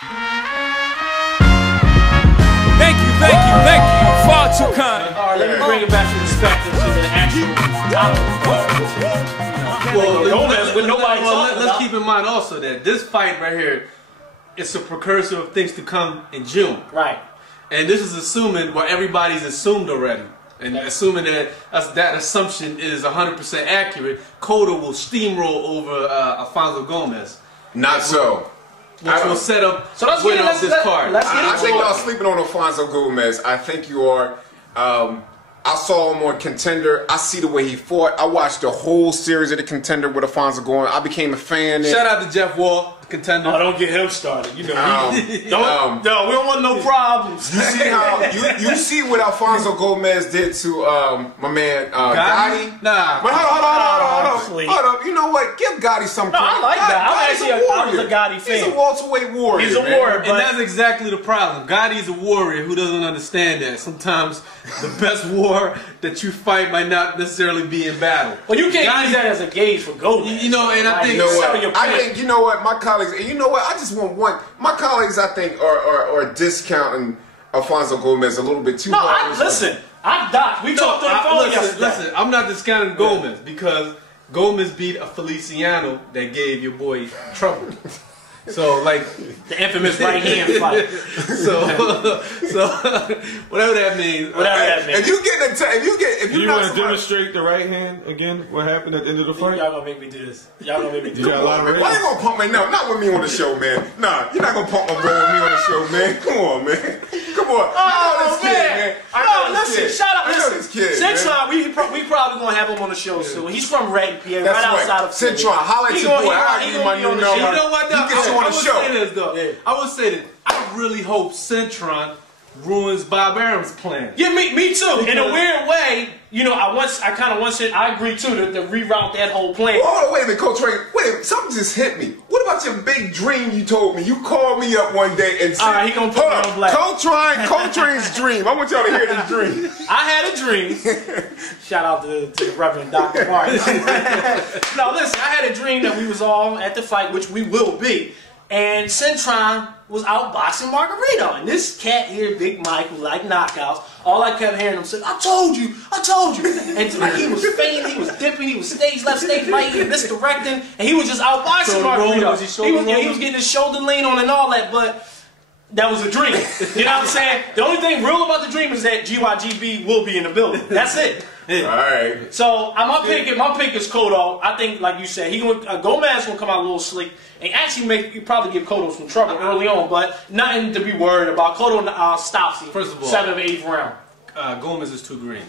Thank you. Far too kind. All right, let me bring it back to perspective to the actual topic. Let's keep in mind also that this fight right here is a precursor of things to come in June. Right. And this is assuming what everybody's assumed already. And assuming that that assumption is 100% accurate, Cotto will steamroll over Alfonso Gomez. Not so. Which will set up let's winner of this card. I think y'all sleeping on Alfonso Gomez. I think you are. I saw him on Contender. I see the way he fought. I watched the whole series of the Contender with Alfonso Gomez. I became a fan. Shout out to Jeff Wall, Contender. Oh, don't get him started. You know, we don't want no problems. You see how you see what Alfonso Gomez did to my man Gotti? Nah. But hold up. You know what? Give Gotti some credit. No, I like that. I was a Gotti fan. He's a welterweight warrior. He's a warrior, and that's exactly the problem. Gotti's a warrior who doesn't understand that. Sometimes the best war that you fight might not necessarily be in battle. Well, you can't use that as a gauge for Gomez. You know, and I think you know what, my colleagues, and you know what, I just want one. My colleagues, I think, are discounting Alfonso Gomez a little bit too hard. Listen, we talked on the phone yesterday. Listen, I'm not discounting Gomez because Gomez beat a Feliciano that gave your boy trouble. So, like the infamous right hand fight. so whatever that means. If you want to demonstrate the right hand again, what happened at the end of the fight? Y'all gonna make me do this. Y'all gonna make me do this. Why you gonna pump me? No, not with me on the show, man. Nah, you're not gonna pump my boy with me on the show, man. Come on, man. Come on. Oh, man. Shout out. Listen, Centron, we probably gonna have him on the show soon. He's from Red Pierre, right outside of Centron. Holla at your boy. I'll give you my new number. You know what? On the show. I would say that I really hope Centron ruins Bob Arum's plan. Yeah, me too. In a weird way, you know, I agree too to reroute that whole plan. Oh, wait a minute, Coach Ray. Wait a minute, something just hit me. What about your big dream you told me? You called me up one day and said, all right, he gonna put me on black. Coltrane's dream. I want y'all to hear this dream. I had a dream. Shout out to the Reverend Dr. Martin. No, listen, I had a dream that we was all at the fight, which we will be. And Centron was outboxing Margarito. And this cat here, Big Mike, who liked knockouts, all I kept hearing him say, I told you. And like, he was fainting, he was dipping, he was stage left, stage right, he was misdirecting, and he was just outboxing Margarito. He was getting his shoulder lean on and all that, but that was a dream. You know what I'm saying? The only thing real about the dream is that GYGB will be in the building. That's it. All right. So my pick is Cotto. I think, like you said, Gomez gonna come out a little sleek and actually probably give Cotto some trouble early on, but nothing to be worried about. Cotto stops him. First of all, 7th or 8th round. Gomez is too green.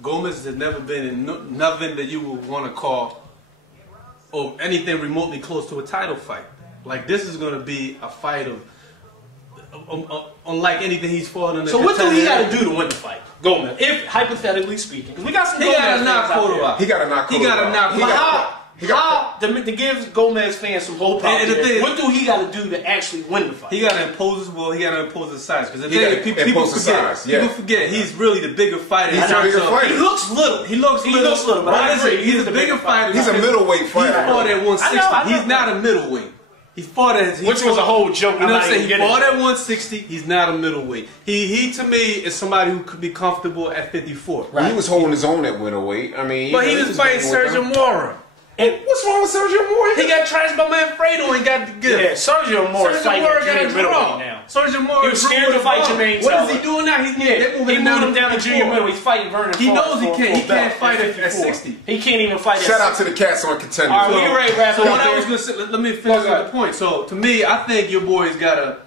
Gomez has never been in nothing that you would want to call or anything remotely close to a title fight. Like, this is gonna be a fight of unlike anything he's fought in the. So what do he got to do to win the fight, Gomez? If hypothetically speaking, because we got some. He got to knock Cotto out. He got to knock Cotto out. How to give Gomez fans some hope out there. What do he got to do to actually win the fight? He got to impose his will. He got to impose his size. Because people forget he's really the bigger fighter. He's a bigger fighter. He looks little. He looks little. But I agree. He's a bigger fighter. He's a middleweight fighter. He fought at 160. He's not a middleweight. He fought at which was a whole joke. You know what I'm saying? He fought at 160. He's not a middleweight. He to me is somebody who could be comfortable at 54. Right. He was holding his own at middleweight. I mean, but he was fighting Sergio Mora. And what's wrong with Sergio Mora? He got trashed by Manfredo and got the gift. Yeah, Sergio Mora fighting junior middleweight now. Sergio Mora he was scared to fight Jermaine. What is he doing now? He moved him down to junior middle. He's fighting Vernon. He knows he can't. He can't fight at 60. He can't even fight. Shout out to the cats on Contender. All right, we ready to wrap up. So what I was gonna say, let me finish the point. So to me, I think your boy's gotta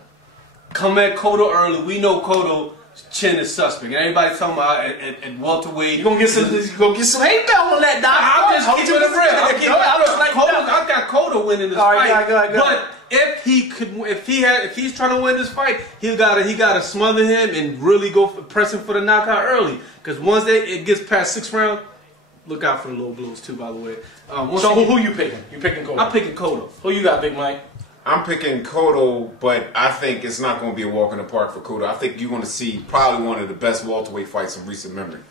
come at Cotto early. We know Cotto's chin is suspect. And everybody's talking about at welterweight. You gonna get some hate mail on that, Doc? I'm just keeping it real. I got Cotto winning this fight. But if he's trying to win this fight, he gotta smother him and really go press him for the knockout early. Because once it gets past 6th round, look out for the little blues too. By the way. So who you picking? You picking Cotto? I'm picking Cotto. Who you got, Big Mike? I'm picking Cotto, but I think it's not going to be a walk in the park for Cotto. I think you're going to see probably one of the best welterweight fights in recent memory.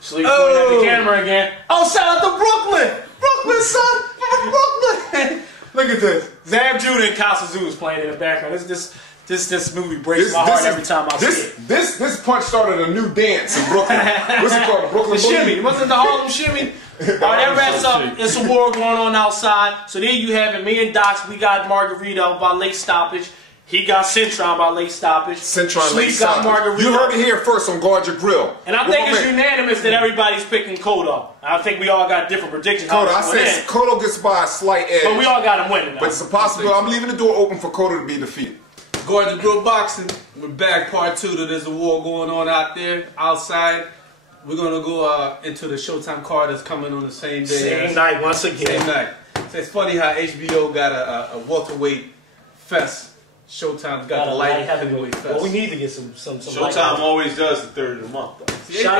Sleep pointing at the camera again. Oh, shout out to Brooklyn! Brooklyn, son! Brooklyn! Look at this. Zab Judah and Kasazu is playing in the background. This movie breaks my heart every time I see it. This punch started a new dance in Brooklyn. What's it called? Brooklyn The shimmy. Wasn't the Harlem shimmy? All right, that wraps up. It's a war going on outside. So there you have it. Me and Docs, we got Margarito by late stoppage. He got Centron by late stoppage. Centron late got stoppage. You heard it here first on Guard Your Grill. And I think it's unanimous that everybody's picking Cotto. I think we all got different predictions. Cotto, I said Cotto gets by a slight edge. But we all got him winning. But it's a possibility. I'm leaving the door open for Cotto to be defeated. Guard Your Grill Boxing. We're back, part 2. There's a war going on out there, outside. We're going to go into the Showtime card that's coming on the same day. Same night, once again. Same night. So it's funny how HBO got a welterweight fest. Showtime's got the light heavyweight fest. Well, we need to get some Showtime always does the 3rd of the month, though. Shout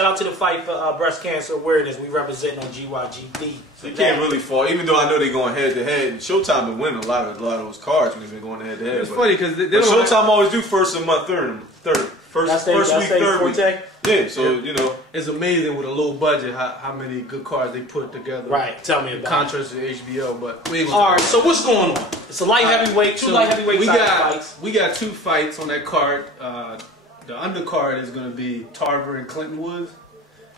out to the fight for breast cancer awareness. We represent on GYGD. So you can't really fall, even though I know they're going head to head. Showtime been winning a lot of those cards when they've been going head to head. It's funny because Showtime always do first of the month, third. First week, third week. Yeah, so you know, it's amazing with a low budget how many good cards they put together. Right, tell me about it. Contrast to HBO, but we ain't gonna all right. So what's going on? It's a light heavyweight, two light heavyweight fights. We got 2 fights on that card. The undercard is going to be Tarver and Clinton Woods.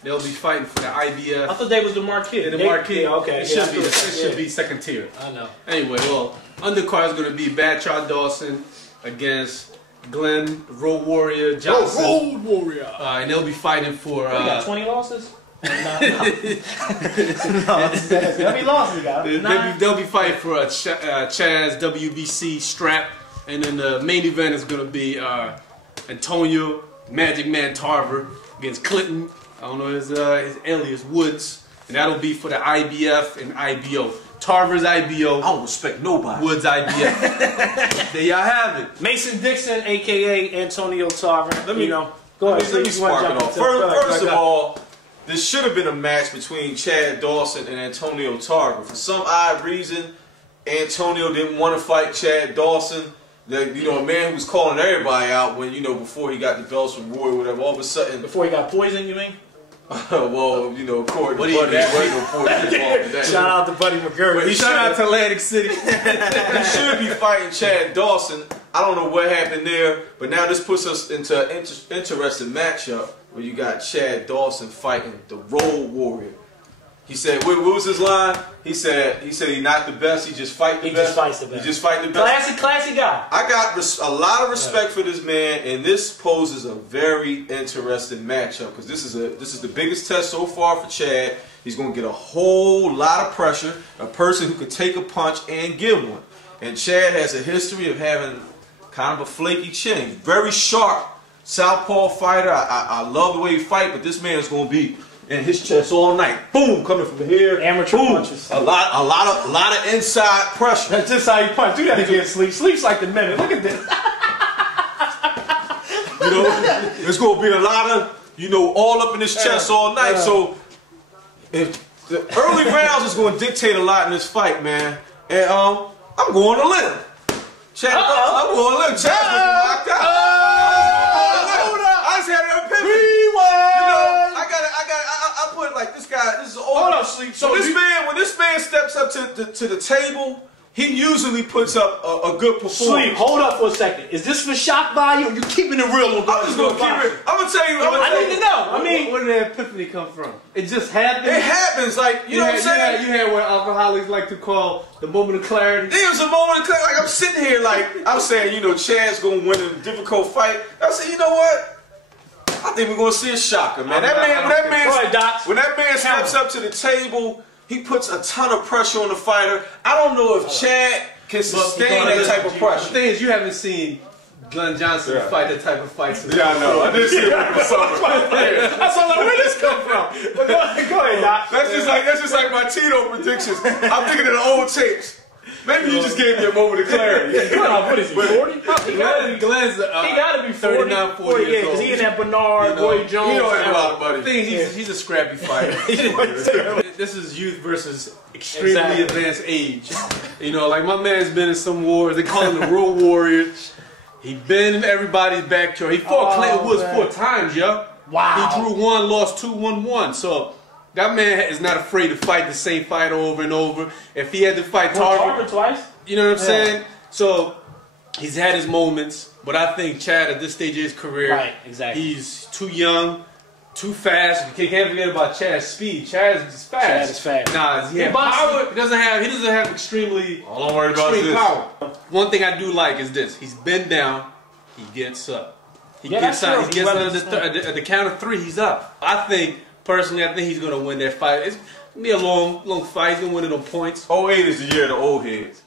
They'll be fighting for the IBF. I thought they was the marquee. The marquee. Yeah, okay. It should be second tier. I know. Anyway, well, undercard is going to be Bachar Dawson against Glenn Road Warrior Johnson. Road Warrior. And they'll be fighting for. You got 20 losses. No, how many losses you got? They'll be fighting for a Chaz WBC strap, and then the main event is going to be Antonio Magic Man Tarver against Clinton. I don't know his alias Woods, and that'll be for the IBF and IBO. Tarver's IBO. I don't respect nobody. Woods IBF. There y'all have it. Mason Dixon, aka Antonio Tarver. Let me spark it off. First of all, this should have been a match between Chad Dawson and Antonio Tarver. For some odd reason, Antonio didn't want to fight Chad Dawson. A man who was calling everybody out when, before he got the belts from Roy or whatever, all of a sudden... Before he got poisoned, you mean? Well, according to Buddy, there wasn't no poison involved in that. Shout out to Buddy McGurk. Shout out to Atlantic City. He should be fighting Chad Dawson. I don't know what happened there, but now this puts us into an interesting matchup where you got Chad Dawson fighting the Road Warrior. He said, what was his line? He said he's not the best. He just fight the best. He just fights the best. He just fight the best. Classy guy. I got a lot of respect for this man, and this poses a very interesting matchup because this is the biggest test so far for Chad. He's going to get a whole lot of pressure. A person who could take a punch and give one. And Chad has a history of having kind of a flaky chin. Very sharp southpaw fighter. I love the way he fights, but this man is going to be in his chest all night. Boom, coming from here. Amateur boom. Punches. A lot of inside pressure. That's just how you punch. Do that again, Sleep. Sleep's like the minute. Look at this. There's going to be a lot of, all up in his chest all night. So, if the early rounds is going to dictate a lot in this fight, man. And I'm going to limb. Chad, I'm going to limb. Chad's going to be locked out. I just had an epiphany. I put it like this guy. This is old. Hold on, Sleep. So when this man steps up to the table, he usually puts up a good performance. Sleep, hold up for a second. Is this for shock value or you keeping it real? I'm just gonna keep it. I'm gonna tell you. I need to know. I mean, where did that epiphany come from? It just happened. It happens, like you know what I'm saying. You had what alcoholics like to call the moment of clarity. It was a moment of clarity. Like I'm sitting here, like I'm saying, Chad's gonna win a difficult fight. I said, you know what? I think we're gonna see a shocker, man. When that man steps up to the table, he puts a ton of pressure on the fighter. I don't know if Chad can sustain that type of pressure. The thing is, you haven't seen Glenn Johnson fight that type of fights. Yeah, I know. I didn't see it in the summer. I saw like, where this come from? But go ahead, Doc. That's just like my Tito predictions. I'm thinking of the old tapes. Maybe you just gave me a moment of clarity. What is he, 40? He gotta be 39, 40 years old. Because he in that Bernard, Roy Jones. He don't have a lot of money. The thing is, he's a scrappy fighter. This is youth versus extremely advanced age. Like my man's been in some wars. They call him the Road Warrior. He been in everybody's backyard. He fought Clinton Woods 4 times, yo. Wow. He drew 1, lost 2, won 1. So That man is not afraid to fight the same fight over and over. If he had to fight Tarver twice, you know what I'm saying? So he's had his moments, but I think Chad at this stage of his career, right, exactly. He's too young, too fast. You can't forget about Chad's speed. Chad is fast. Chad is fast. Nah, he has power. He doesn't have extremely all I'm worried about is this. Power. One thing I do like is this: he's been down, he gets up. He gets up. He gets up at the count of 3. He's up. I think he's gonna win that fight. It's gonna be a long fight. He's gonna win it on points. 08 is the year of the old heads.